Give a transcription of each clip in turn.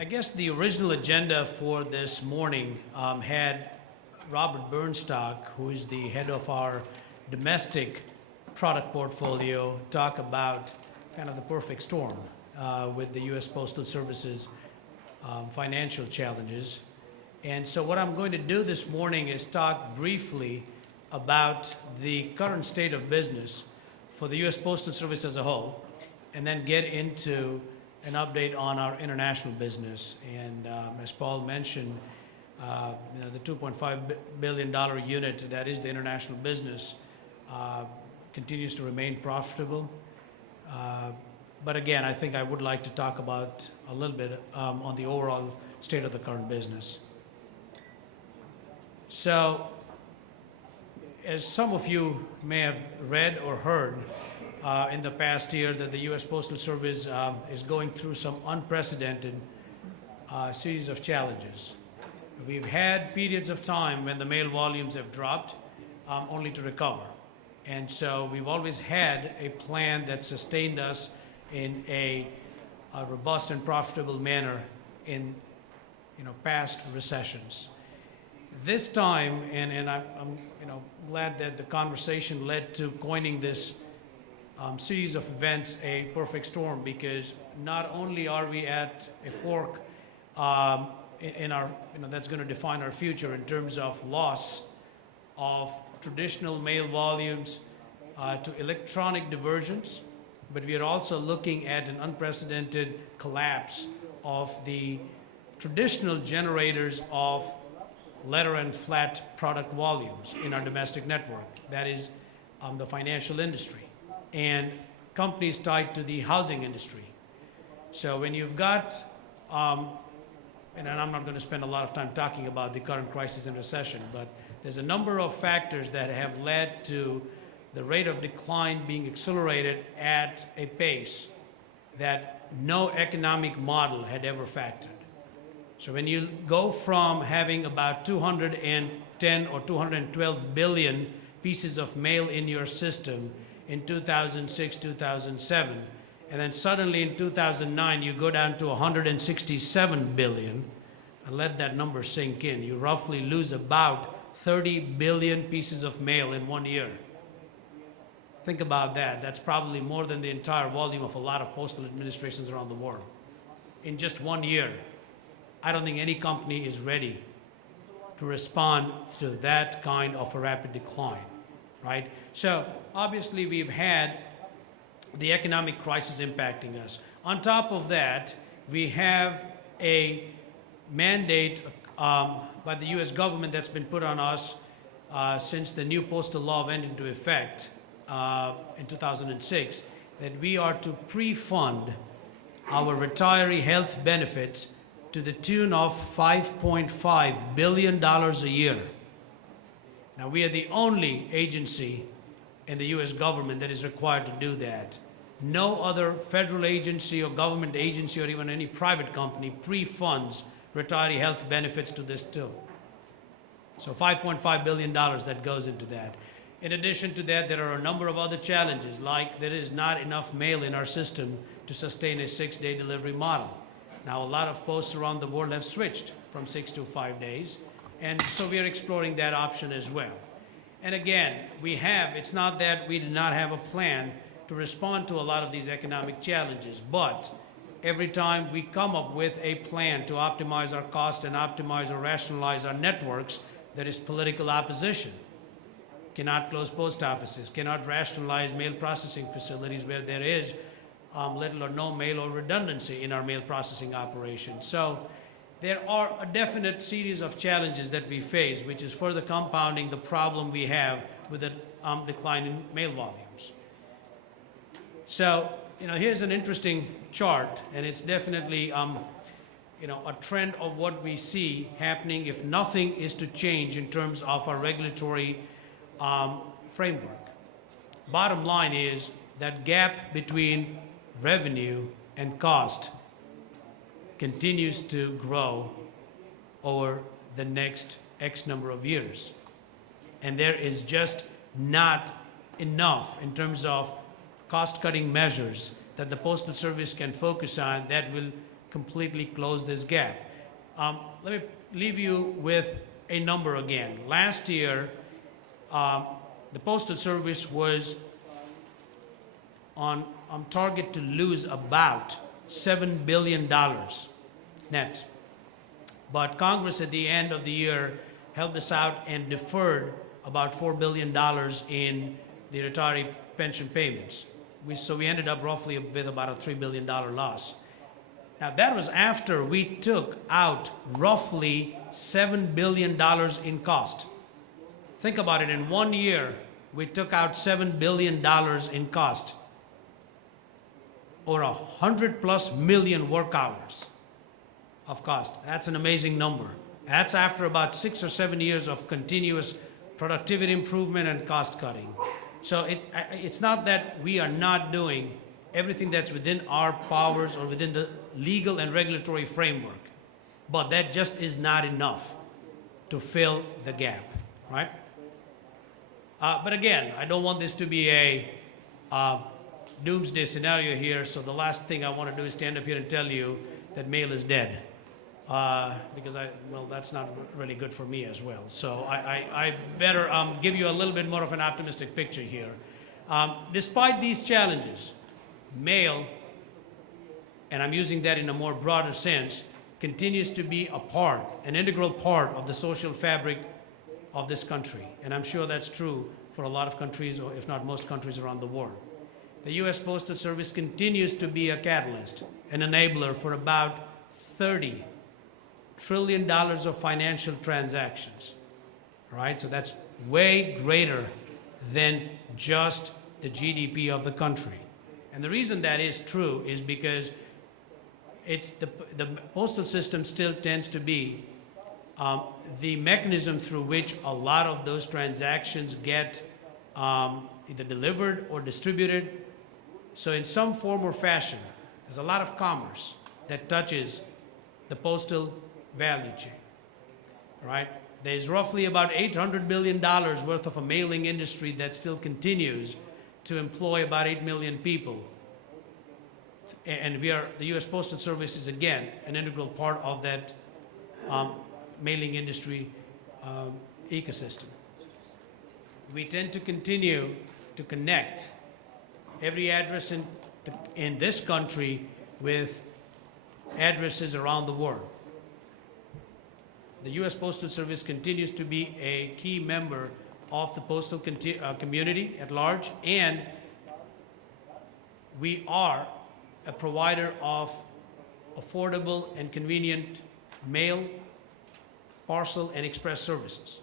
I guess the original agenda for this morning had Robert Bernstock, who is the head of our domestic product portfolio, talk about kind of the perfect storm with the U.S. Postal Service's financial challenges. And so what I'm going to do this morning is talk briefly about the current state of business for the U.S. Postal Service as a whole, and then get into an update on our international business. And as Paul mentioned, the $2.5 billion unit that is the international business continues to remain profitable. But again, I think I would like to talk about a little bit on the overall state of the current business. So, as some of you may have read or heard in the past year, that the U.S. Postal Service is going through some unprecedented series of challenges. We've had periods of time when the mail volumes have dropped only to recover. And so we've always had a plan that sustained us in a robust and profitable manner in past recessions. This time, and I'm glad that the conversation led to coining this series of events a perfect storm, because not only are we at a fork in our, that's going to define our future in terms of loss of traditional mail volumes to electronic diversions, but we are also looking at an unprecedented collapse of the traditional generators of letter and flat product volumes in our domestic network. That is the financial industry and companies tied to the housing industry. So when you've got, and I'm not going to spend a lot of time talking about the current crisis and recession, but there's a number of factors that have led to the rate of decline being accelerated at a pace that no economic model had ever factored. So when you go from having about 210 or 212 billion pieces of mail in your system in 2006, 2007, and then suddenly in 2009 you go down to 167 billion, and let that number sink in. You roughly lose about 30 billion pieces of mail in 1 year. Think about that. That's probably more than the entire volume of a lot of postal administrations around the world. In just 1 year, I don't think any company is ready to respond to that kind of a rapid decline, right? So obviously we've had the economic crisis impacting us. On top of that, we have a mandate by the US government that's been put on us since the new postal law went into effect in 2006, that we are to pre-fund our retiree health benefits to the tune of $5.5 billion a year. Now, we are the only agency in the US government that is required to do that. No other federal agency or government agency or even any private company pre-funds retiree health benefits to this tune. So $5.5 billion that goes into that. In addition to that, there are a number of other challenges, like there is not enough mail in our system to sustain a 6-day delivery model. Now, a lot of posts around the world have switched from 6 to 5 days, and so we are exploring that option as well. And again, it's not that we do not have a plan to respond to a lot of these economic challenges, but every time we come up with a plan to optimize our cost and optimize or rationalize our networks, there is political opposition. Cannot close post offices, cannot rationalize mail processing facilities where there is little or no mail or redundancy in our mail processing operation. So there are a definite series of challenges that we face, which is further compounding the problem we have with the decline in mail volumes. So, here's an interesting chart, and it's definitely, a trend of what we see happening if nothing is to change in terms of our regulatory framework. Bottom line is that gap between revenue and cost continues to grow over the next X number of years. And there is just not enough in terms of cost-cutting measures that the Postal Service can focus on that will completely close this gap. Let me leave you with a number again. Last year, the Postal Service was on target to lose about $7 billion net. But Congress at the end of the year helped us out and deferred about $4 billion in the retiree pension payments. So we ended up roughly with about a $3 billion loss. Now that was after we took out roughly $7 billion in cost. Think about it, in 1 year, we took out $7 billion in cost, or 100+ million work hours of cost. That's an amazing number. That's after about 6 or 7 years of continuous productivity improvement and cost cutting. So it's not that we are not doing everything that's within our powers or within the legal and regulatory framework, but that just is not enough to fill the gap, right? But again, I don't want this to be a doomsday scenario here, so the last thing I want to do is stand up here and tell you that mail is dead. Because that's not really good for me as well. So I better give you a little bit more of an optimistic picture here. Despite these challenges, mail, and I'm using that in a more broader sense, continues to be an integral part of the social fabric of this country. And I'm sure that's true for a lot of countries, or if not most countries around the world. The U.S. Postal Service continues to be a catalyst, an enabler for about $30 trillion of financial transactions, right? So that's way greater than just the GDP of the country. And the reason that is true is because the postal system still tends to be the mechanism through which a lot of those transactions get either delivered or distributed. So in some form or fashion, there's a lot of commerce that touches the postal value chain, right? There's roughly about $800 billion worth of a mailing industry that still continues to employ about 8 million people. And the U.S. Postal Service is, again, an integral part of that mailing industry ecosystem. We tend to continue to connect every address in this country with addresses around the world. The U.S. Postal Service continues to be a key member of the postal community at large, and we are a provider of affordable and convenient mail, parcel, and express services.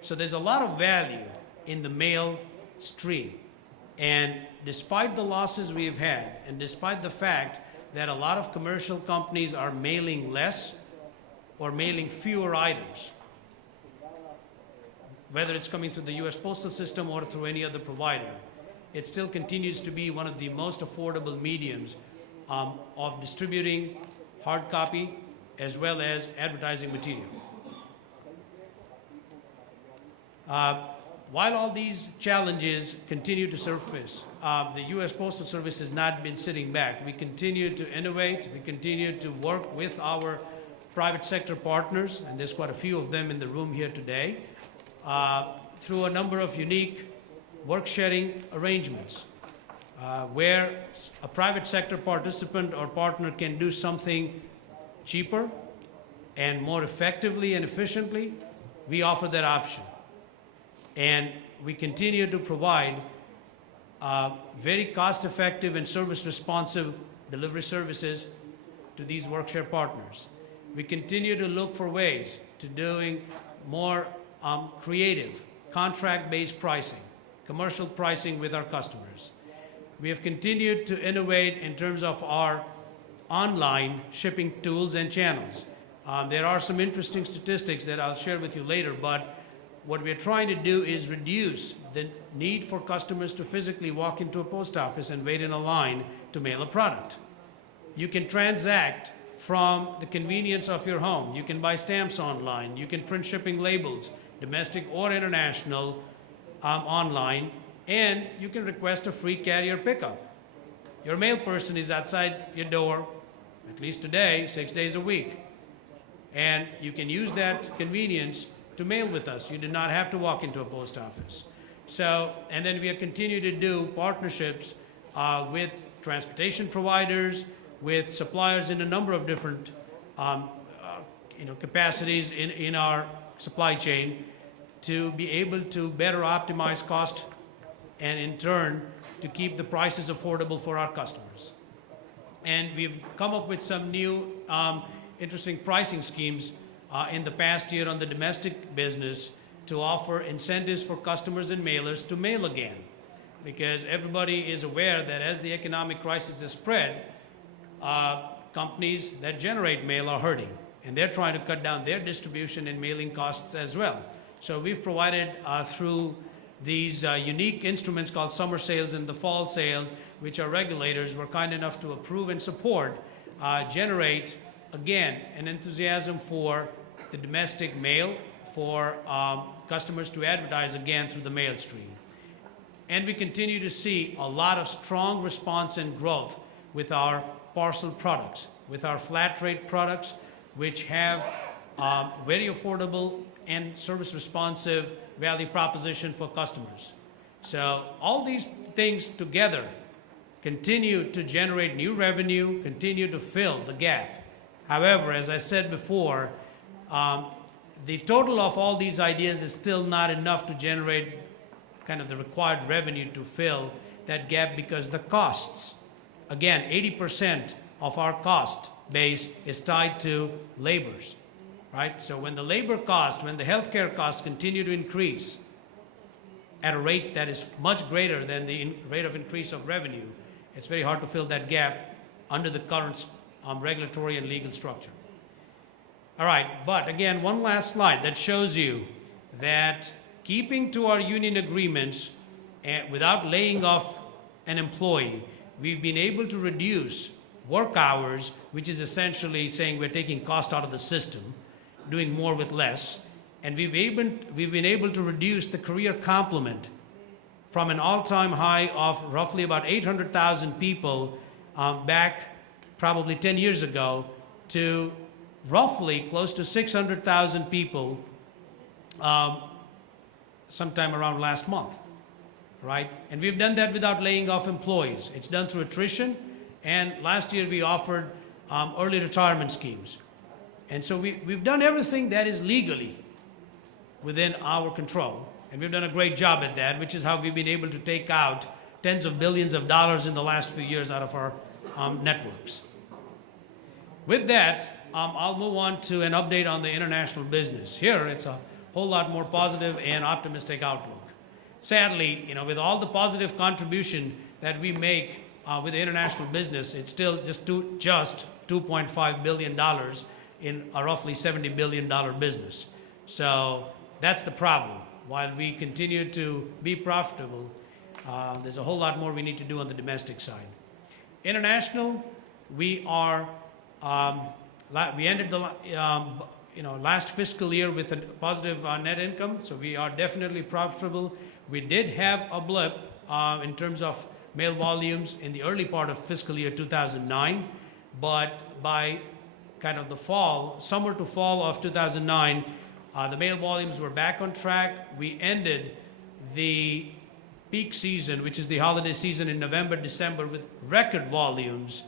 So there's a lot of value in the mail stream. And despite the losses we've had, and despite the fact that a lot of commercial companies are mailing less or mailing fewer items, whether it's coming through the U.S. postal system or through any other provider, it still continues to be one of the most affordable mediums of distributing hard copy as well as advertising material. While all these challenges continue to surface, the U.S. Postal Service has not been sitting back. We continue to innovate. We continue to work with our private sector partners, and there's quite a few of them in the room here today, through a number of unique work-sharing arrangements, where a private sector participant or partner can do something cheaper and more effectively and efficiently. We offer that option. And we continue to provide very cost-effective and service-responsive delivery services to these workshare partners. We continue to look for ways to doing more creative, contract-based pricing, commercial pricing with our customers. We have continued to innovate in terms of our online shipping tools and channels. There are some interesting statistics that I'll share with you later, but what we're trying to do is reduce the need for customers to physically walk into a post office and wait in a line to mail a product. You can transact from the convenience of your home. You can buy stamps online. You can print shipping labels, domestic or international, online, and you can request a free carrier pickup. Your mail person is outside your door at least today, 6 days a week. And you can use that convenience to mail with us. You do not have to walk into a post office. So, and then we have continued to do partnerships with transportation providers, with suppliers in a number of different capacities in our supply chain to be able to better optimize cost and in turn to keep the prices affordable for our customers. And we've come up with some new interesting pricing schemes in the past year on the domestic business to offer incentives for customers and mailers to mail again. Because everybody is aware that as the economic crisis has spread, companies that generate mail are hurting. And they're trying to cut down their distribution and mailing costs as well. So we've provided through these unique instruments called summer sales and the fall sales, which our regulators were kind enough to approve and support, generate, again, an enthusiasm for the domestic mail, for customers to advertise again through the mail stream. And we continue to see a lot of strong response and growth with our parcel products, with our flat rate products, which have very affordable and service responsive value proposition for customers. So all these things together continue to generate new revenue, continue to fill the gap. However, as I said before, the total of all these ideas is still not enough to generate kind of the required revenue to fill that gap because the costs, again, 80% of our cost base is tied to labors, right? So when the labor cost, when the healthcare costs continue to increase at a rate that is much greater than the rate of increase of revenue, it's very hard to fill that gap under the current regulatory and legal structure. All right, but again, one last slide that shows you that keeping to our union agreements without laying off an employee, we've been able to reduce work hours, which is essentially saying we're taking cost out of the system, doing more with less, and we've been able to reduce the career complement from an all-time high of roughly about 800,000 people back probably 10 years ago to roughly close to 600,000 people sometime around last month, right? And we've done that without laying off employees. It's done through attrition, and last year we offered early retirement schemes. And so we've done everything that is legally within our control, and we've done a great job at that, which is how we've been able to take out tens of billions of dollars in the last few years out of our networks. With that, I'll move on to an update on the international business. Here, it's a whole lot more positive and optimistic outlook. Sadly, with all the positive contribution that we make with the international business, it's still just $2.5 billion in a roughly $70 billion business. So that's the problem. While we continue to be profitable, there's a whole lot more we need to do on the domestic side. International, we are, we ended the last fiscal year with a positive net income, so we are definitely profitable. We did have a blip in terms of mail volumes in the early part of fiscal year 2009, but by kind of the fall, summer to fall of 2009, the mail volumes were back on track. We ended the peak season, which is the holiday season in November, December, with record volumes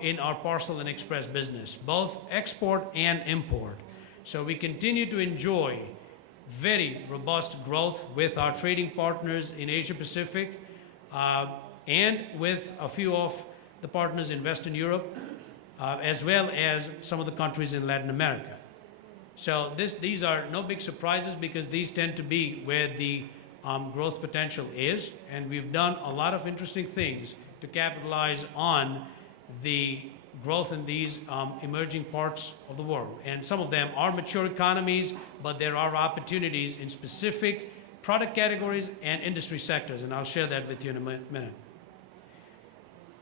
in our parcel and express business, both export and import. So we continue to enjoy very robust growth with our trading partners in Asia Pacific and with a few of the partners in Western Europe, as well as some of the countries in Latin America. So these are no big surprises because these tend to be where the growth potential is, and we've done a lot of interesting things to capitalize on the growth in these emerging parts of the world. And some of them are mature economies, but there are opportunities in specific product categories and industry sectors, and I'll share that with you in a minute.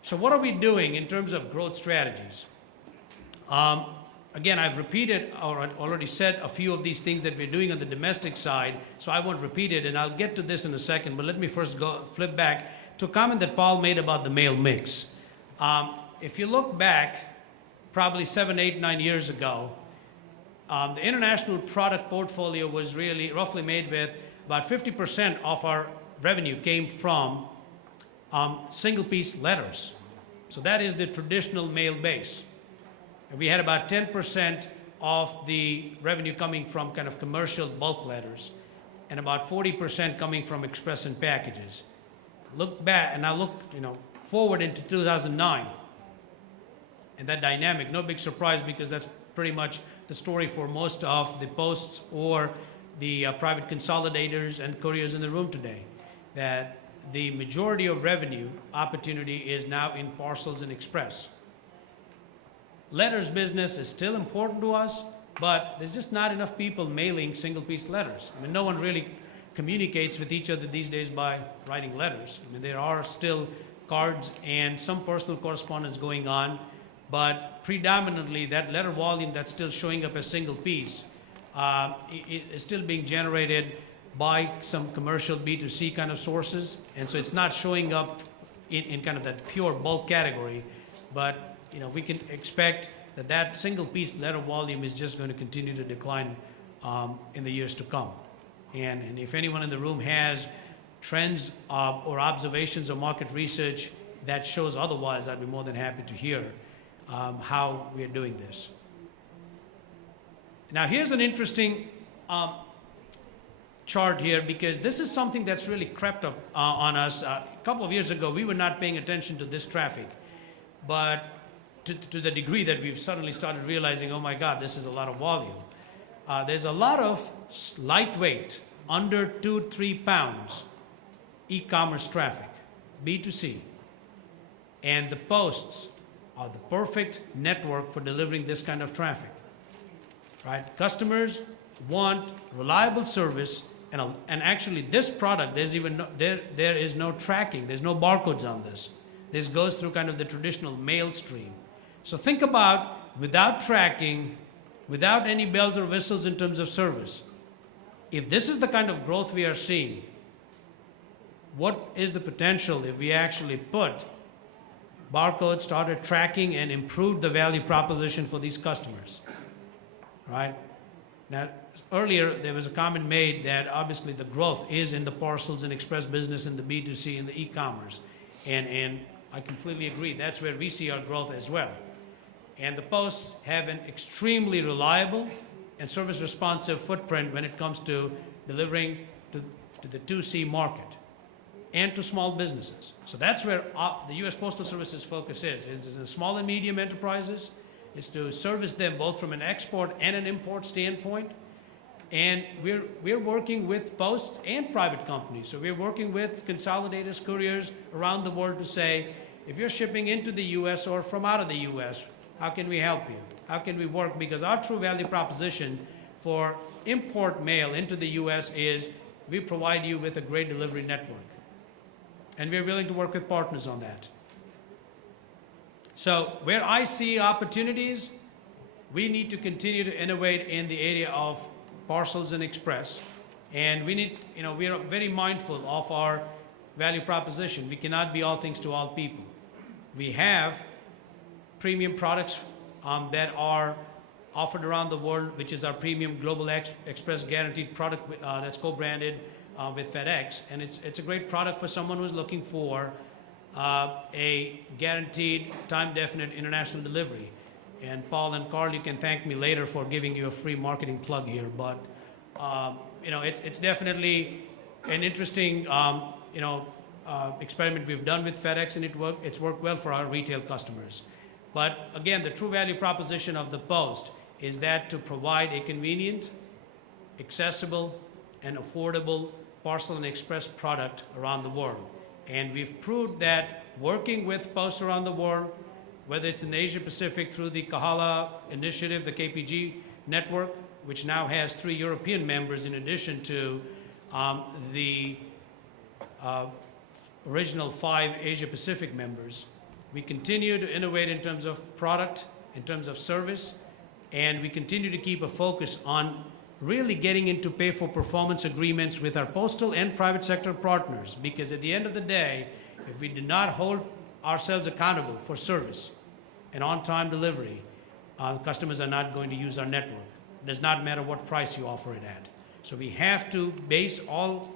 So what are we doing in terms of growth strategies? Again, I've repeated or already said a few of these things that we're doing on the domestic side, so I won't repeat it, and I'll get to this in a second, but let me first flip back to a comment that Paul made about the mail mix. If you look back probably 7, 8, 9 years ago, the international product portfolio was really roughly made with about 50% of our revenue came from single-piece letters. So that is the traditional mail base. And we had about 10% of the revenue coming from kind of commercial bulk letters, and about 40% coming from express and packages. Look back, and I look, forward into 2009, and that dynamic, no big surprise because that's pretty much the story for most of the posts or the private consolidators and couriers in the room today, that the majority of revenue opportunity is now in parcels and express. Letters business is still important to us, but there's just not enough people mailing single-piece letters. I mean, no one really communicates with each other these days by writing letters. I mean, there are still cards and some personal correspondence going on, but predominantly that letter volume that's still showing up as single piece it is still being generated by some commercial B2C kind of sources, and so it's not showing up in kind of that pure bulk category, but we can expect that single piece letter volume is just going to continue to decline in the years to come. And if anyone in the room has trends or observations or market research that shows otherwise, I'd be more than happy to hear how we are doing this. Now here's an interesting chart here, because this is something that's really crept up on us. A couple of years ago, we were not paying attention to this traffic, but to the degree that we've suddenly started realizing, oh my God, this is a lot of volume. There's a lot of lightweight, under 2-3 pounds, e-commerce traffic, B2C. And the posts are the perfect network for delivering this kind of traffic, right? Customers want reliable service, and actually this product, there is no tracking, there's no barcodes on this. This goes through kind of the traditional mail stream. So think about, without tracking, without any bells or whistles in terms of service, if this is the kind of growth we are seeing, what is the potential if we actually put barcodes, started tracking, and improved the value proposition for these customers, right? Now, earlier there was a comment made that obviously the growth is in the parcels and express business and the B2C and the e-commerce, and I completely agree. That's where we see our growth as well. And the posts have an extremely reliable and service responsive footprint when it comes to delivering to the 2C market and to small businesses. So that's where the U.S. Postal Service's focus is. It's in small and medium enterprises. It's to service them both from an export and an import standpoint. And we're working with posts and private companies. So we're working with consolidators, couriers around the world to say, if you're shipping into the U.S. or from out of the U.S., how can we help you? How can we work? Because our true value proposition for import mail into the U.S. is we provide you with a great delivery network. And we're willing to work with partners on that. So where I see opportunities, we need to continue to innovate in the area of parcels and express. And we need, we are very mindful of our value proposition. We cannot be all things to all people. We have premium products that are offered around the world, which is our premium Global Express Guaranteed product that's co-branded with FedEx. And it's a great product for someone who's looking for a guaranteed, time-definite international delivery. And Paul and Carl, you can thank me later for giving you a free marketing plug here. But it's definitely an interesting experiment we've done with FedEx, and it's worked well for our retail customers. But again, the true value proposition of the Post is that to provide a convenient, accessible, and affordable parcel and express product around the world. And we've proved that working with posts around the world, whether it's in Asia Pacific through the Kahala initiative, the KPG network, which now has 3 European members in addition to the original 5 Asia Pacific members. We continue to innovate in terms of product, in terms of service, and we continue to keep a focus on really getting into pay-for-performance agreements with our postal and private sector partners, because at the end of the day, if we do not hold ourselves accountable for service and on-time delivery, customers are not going to use our network. It does not matter what price you offer it at. So we have to base all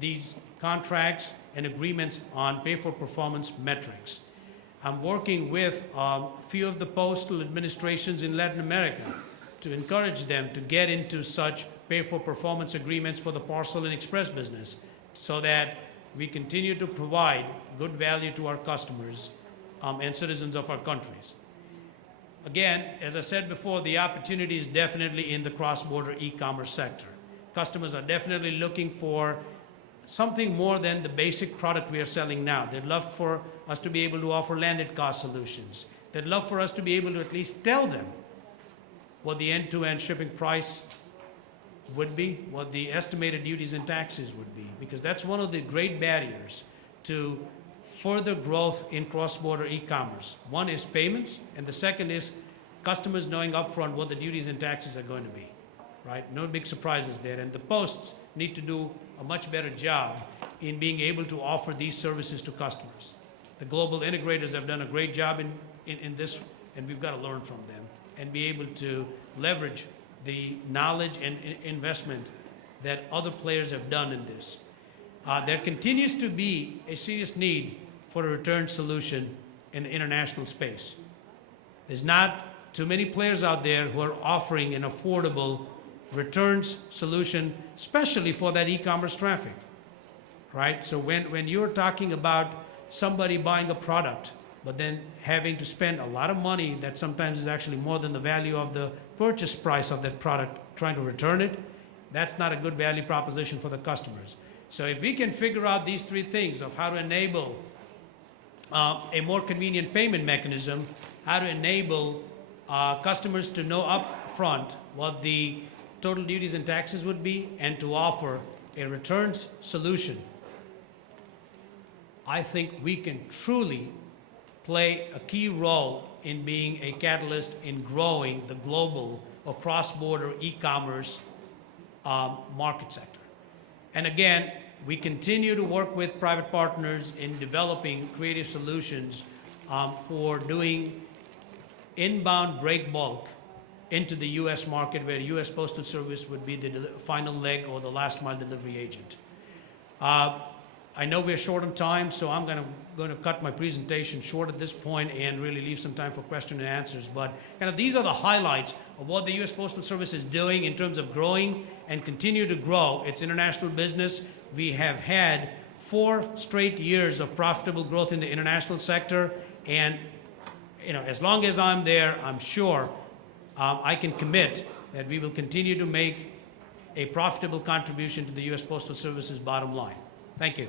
these contracts and agreements on pay-for-performance metrics. I'm working with a few of the postal administrations in Latin America to encourage them to get into such pay-for-performance agreements for the parcel and express business so that we continue to provide good value to our customers and citizens of our countries. Again, as I said before, the opportunity is definitely in the cross-border e-commerce sector. Customers are definitely looking for something more than the basic product we are selling now. They'd love for us to be able to offer landed cost solutions. They'd love for us to be able to at least tell them what the end-to-end shipping price would be, what the estimated duties and taxes would be, because that's one of the great barriers to further growth in cross-border e-commerce. One is payments, and the second is customers knowing upfront what the duties and taxes are going to be, right? No big surprises there, and the posts need to do a much better job in being able to offer these services to customers. The global integrators have done a great job in this, and we've got to learn from them and be able to leverage the knowledge and investment that other players have done in this. There continues to be a serious need for a return solution in the international space. There's not too many players out there who are offering an affordable returns solution, especially for that e-commerce traffic, right? So when you're talking about somebody buying a product, but then having to spend a lot of money that sometimes is actually more than the value of the purchase price of that product, trying to return it, that's not a good value proposition for the customers. So if we can figure out these three things of how to enable a more convenient payment mechanism, how to enable customers to know up front what the total duties and taxes would be, and to offer a returns solution, I think we can truly play a key role in being a catalyst in growing the global or cross-border e-commerce market sector. And again, we continue to work with private partners in developing creative solutions for doing inbound break bulk into the US market, where US Postal Service would be the final leg or the last mile delivery agent. I know we're short on time, so I'm going to cut my presentation short at this point and really leave some time for question and answers. But kind of these are the highlights of what the US Postal Service is doing in terms of growing and continue to grow its international business. We have had 4 straight years of profitable growth in the international sector, and as long as I'm there, I'm sure I can commit that we will continue to make a profitable contribution to the US Postal Service's bottom line. Thank you.